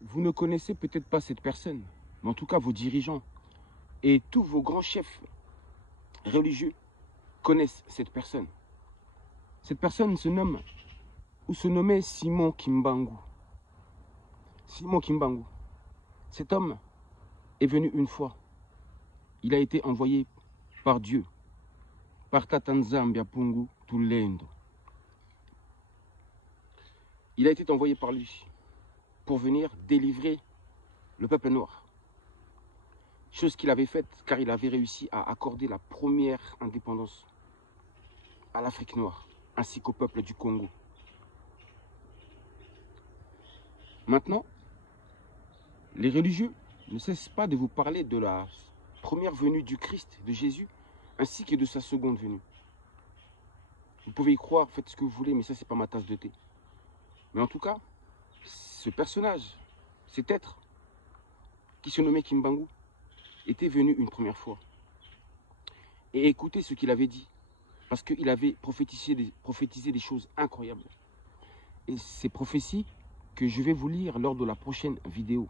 Vous ne connaissez peut-être pas cette personne, mais en tout cas vos dirigeants et tous vos grands chefs religieux connaissent cette personne. Cette personne se nomme ou se nommait Simon Kimbangu. Simon Kimbangu. Cet homme est venu une fois. Il a été envoyé par Dieu, par Tatanzambia Pungu Tulendo. Il a été envoyé par lui pour venir délivrer le peuple noir. Chose qu'il avait faite car il avait réussi à accorder la première indépendance à l'Afrique noire ainsi qu'au peuple du Congo. Maintenant, les religieux ne cessent pas de vous parler de la première venue du Christ, de Jésus, ainsi que de sa seconde venue. Vous pouvez y croire, faites ce que vous voulez, mais ça, c'est pas ma tasse de thé. Mais en tout cas, ce personnage, cet être, qui se nommait Kimbangu, était venu une première fois. Et écoutez ce qu'il avait dit, parce qu'il avait prophétisé des choses incroyables. Et ces prophéties que je vais vous lire lors de la prochaine vidéo.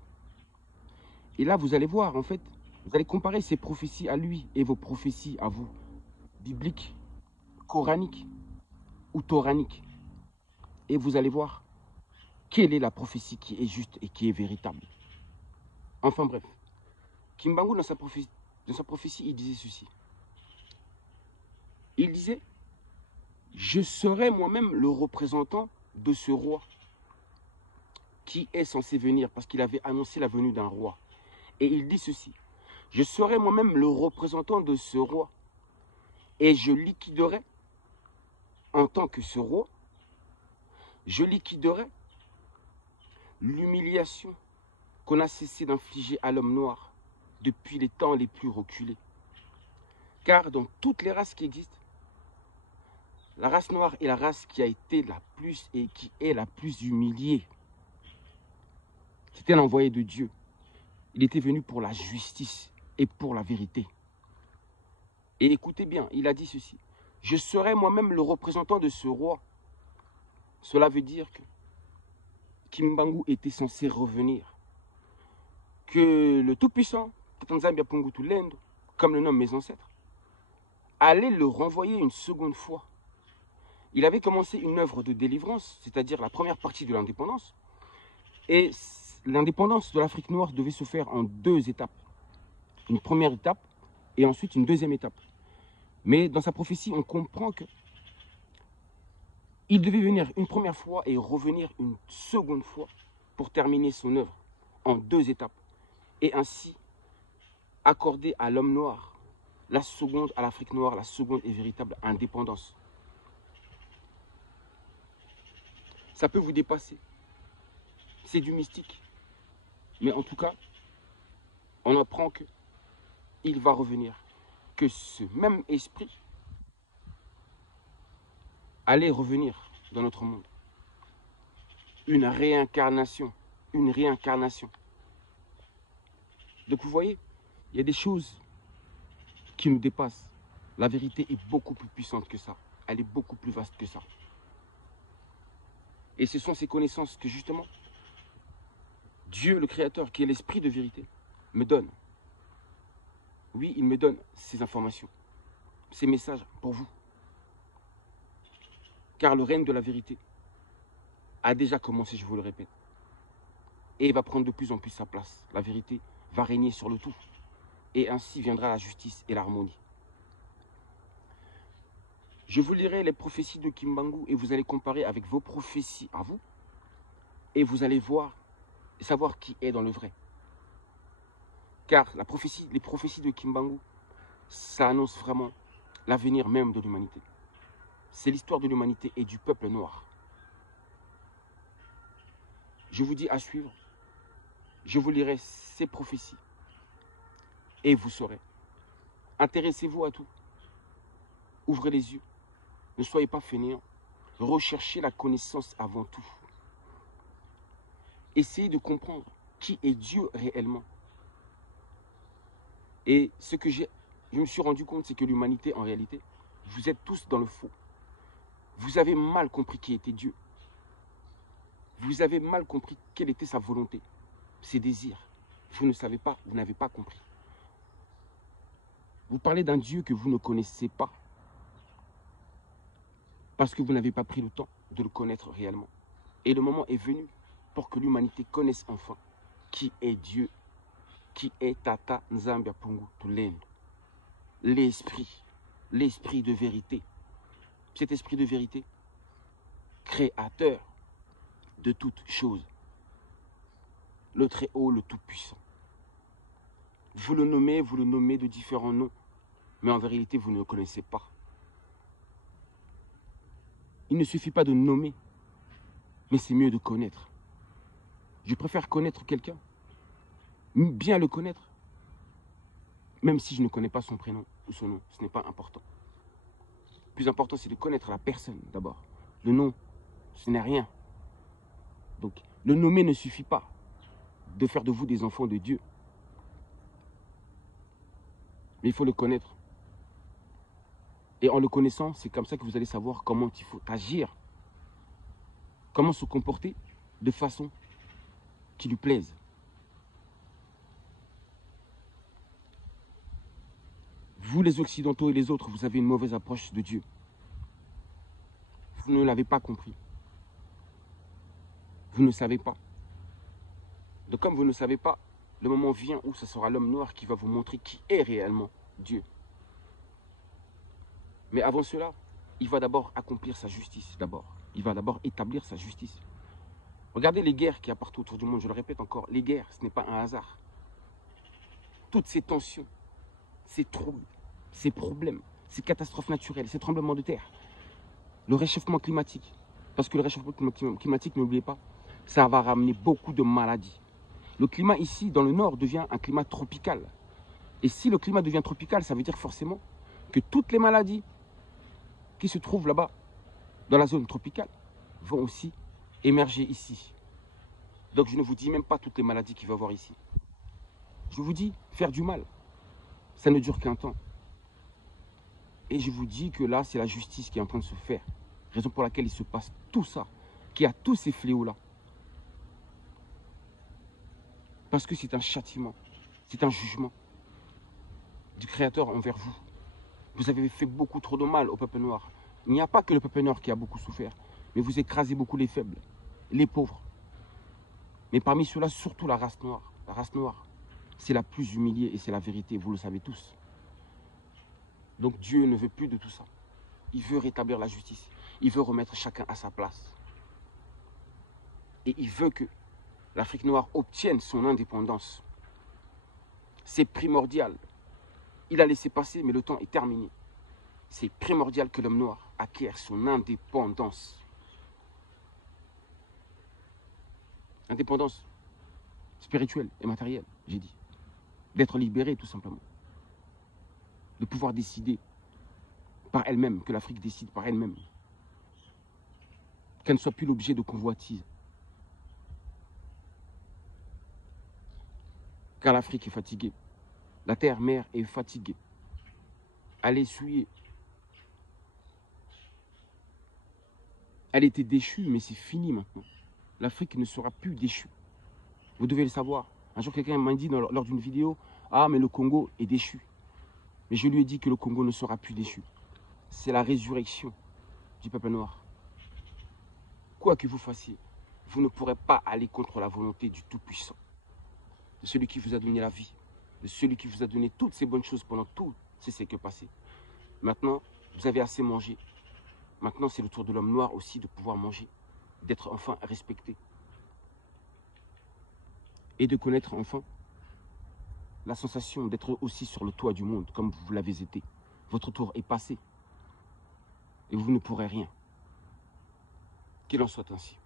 Et là, vous allez voir, en fait, vous allez comparer ces prophéties à lui et vos prophéties à vous, bibliques, coraniques ou toraniques. Et vous allez voir quelle est la prophétie qui est juste et qui est véritable. Enfin bref, Kimbangu, dans sa prophétie, il disait ceci. Il disait, je serai moi-même le représentant de ce roi qui est censé venir, parce qu'il avait annoncé la venue d'un roi. Et il dit ceci, je serai moi-même le représentant de ce roi et je liquiderai, en tant que ce roi, je liquiderai l'humiliation qu'on a cessé d'infliger à l'homme noir depuis les temps les plus reculés. Car dans toutes les races qui existent, la race noire est la race qui a été la plus et qui est la plus humiliée. C'était l'envoyé de Dieu. Il était venu pour la justice et pour la vérité. Et écoutez bien, il a dit ceci. Je serai moi-même le représentant de ce roi. Cela veut dire que Kimbangu était censé revenir. Que le Tout-Puissant, Tatanzambia Pungu Tulendo, comme le nomment mes ancêtres, allait le renvoyer une seconde fois. Il avait commencé une œuvre de délivrance, c'est-à-dire la première partie de l'indépendance. Et l'indépendance de l'Afrique noire devait se faire en deux étapes. Une première étape et ensuite une deuxième étape. Mais dans sa prophétie, on comprend que il devait venir une première fois et revenir une seconde fois pour terminer son œuvre en deux étapes. Et ainsi accorder à l'homme noir la seconde, à l'Afrique noire, la seconde et véritable indépendance. Ça peut vous dépasser. C'est du mystique. Mais en tout cas, on apprend qu'il va revenir. Que ce même esprit allait revenir dans notre monde. Une réincarnation. Une réincarnation. Donc vous voyez, il y a des choses qui nous dépassent. La vérité est beaucoup plus puissante que ça. Elle est beaucoup plus vaste que ça. Et ce sont ces connaissances que justement, Dieu, le Créateur, qui est l'esprit de vérité, me donne. Oui, il me donne ces informations, ces messages pour vous. Car le règne de la vérité a déjà commencé, je vous le répète. Et il va prendre de plus en plus sa place. La vérité va régner sur le tout. Et ainsi viendra la justice et l'harmonie. Je vous lirai les prophéties de Kimbangu et vous allez comparer avec vos prophéties à vous. Et vous allez voir et savoir qui est dans le vrai. Car les prophéties de Kimbangu, ça annonce vraiment l'avenir même de l'humanité. C'est l'histoire de l'humanité et du peuple noir. Je vous dis à suivre. Je vous lirai ces prophéties. Et vous saurez. Intéressez-vous à tout. Ouvrez les yeux. Ne soyez pas fainéants. Recherchez la connaissance avant tout. Essayez de comprendre qui est Dieu réellement. Et ce que je me suis rendu compte, c'est que l'humanité, en réalité, vous êtes tous dans le faux. Vous avez mal compris qui était Dieu. Vous avez mal compris quelle était sa volonté. ses désirs. Vous ne savez pas, vous n'avez pas compris. Vous parlez d'un Dieu que vous ne connaissez pas. Parce que vous n'avez pas pris le temps de le connaître réellement. Et le moment est venu pour que l'humanité connaisse enfin qui est Dieu, qui est Tata Nzambe Pungu Tulendo. L'esprit de vérité. Cet esprit de vérité, créateur de toutes choses. Le Très-Haut, le Tout-Puissant. Vous le nommez de différents noms, mais en vérité, vous ne le connaissez pas. Il ne suffit pas de nommer, mais c'est mieux de connaître. Je préfère connaître quelqu'un, bien le connaître, même si je ne connais pas son prénom ou son nom, ce n'est pas important. Le plus important, c'est de connaître la personne d'abord. Le nom, ce n'est rien. Donc, le nommer ne suffit pas de faire de vous des enfants de Dieu. Mais il faut le connaître. Et en le connaissant, c'est comme ça que vous allez savoir comment il faut agir. Comment se comporter de façon qui lui plaise. Vous, les Occidentaux et les autres, vous avez une mauvaise approche de Dieu. Vous ne l'avez pas compris. Vous ne savez pas. Donc comme vous ne savez pas, le moment vient où ce sera l'homme noir qui va vous montrer qui est réellement Dieu. Mais avant cela, il va d'abord accomplir sa justice. Il va d'abord établir sa justice. Regardez les guerres qu'il y a partout autour du monde. Je le répète encore, les guerres, ce n'est pas un hasard. Toutes ces tensions, ces troubles, ces problèmes, ces catastrophes naturelles, ces tremblements de terre, le réchauffement climatique. Parce que le réchauffement climatique, n'oubliez pas, ça va ramener beaucoup de maladies. Le climat ici, dans le nord, devient un climat tropical. Et si le climat devient tropical, ça veut dire forcément que toutes les maladies qui se trouvent là-bas, dans la zone tropicale, vont aussi émerger ici. Donc je ne vous dis même pas toutes les maladies qu'il va y avoir ici. Je vous dis, faire du mal, ça ne dure qu'un temps. Et je vous dis que là, c'est la justice qui est en train de se faire. Raison pour laquelle il se passe tout ça, qu'il y a tous ces fléaux-là. Parce que c'est un châtiment, c'est un jugement du Créateur envers vous. Vous avez fait beaucoup trop de mal au peuple noir. Il n'y a pas que le peuple noir qui a beaucoup souffert, mais vous écrasez beaucoup les faibles, les pauvres. Mais parmi ceux-là, surtout la race noire. La race noire, c'est la plus humiliée et c'est la vérité, vous le savez tous. Donc Dieu ne veut plus de tout ça. Il veut rétablir la justice. Il veut remettre chacun à sa place. Et il veut que l'Afrique noire obtienne son indépendance. C'est primordial. Il a laissé passer, mais le temps est terminé. C'est primordial que l'homme noir acquiert son indépendance. Indépendance spirituelle et matérielle, j'ai dit. D'être libéré, tout simplement. De pouvoir décider par elle-même, que l'Afrique décide par elle-même. Qu'elle ne soit plus l'objet de convoitise. Car l'Afrique est fatiguée. La terre-mère est fatiguée. Elle est souillée. Elle était déchue, mais c'est fini maintenant. L'Afrique ne sera plus déchue. Vous devez le savoir. Un jour, quelqu'un m'a dit lors d'une vidéo, « Ah, mais le Congo est déchu. » Mais je lui ai dit que le Congo ne sera plus déchu. C'est la résurrection du peuple noir. Quoi que vous fassiez, vous ne pourrez pas aller contre la volonté du Tout-Puissant. De celui qui vous a donné la vie. De celui qui vous a donné toutes ces bonnes choses pendant tout ces siècles passés. Maintenant, vous avez assez mangé. Maintenant, c'est le tour de l'homme noir aussi de pouvoir manger. D'être enfin respecté. Et de connaître enfin la sensation d'être aussi sur le toit du monde, comme vous l'avez été. Votre tour est passé. Et vous ne pourrez rien. Qu'il en soit ainsi.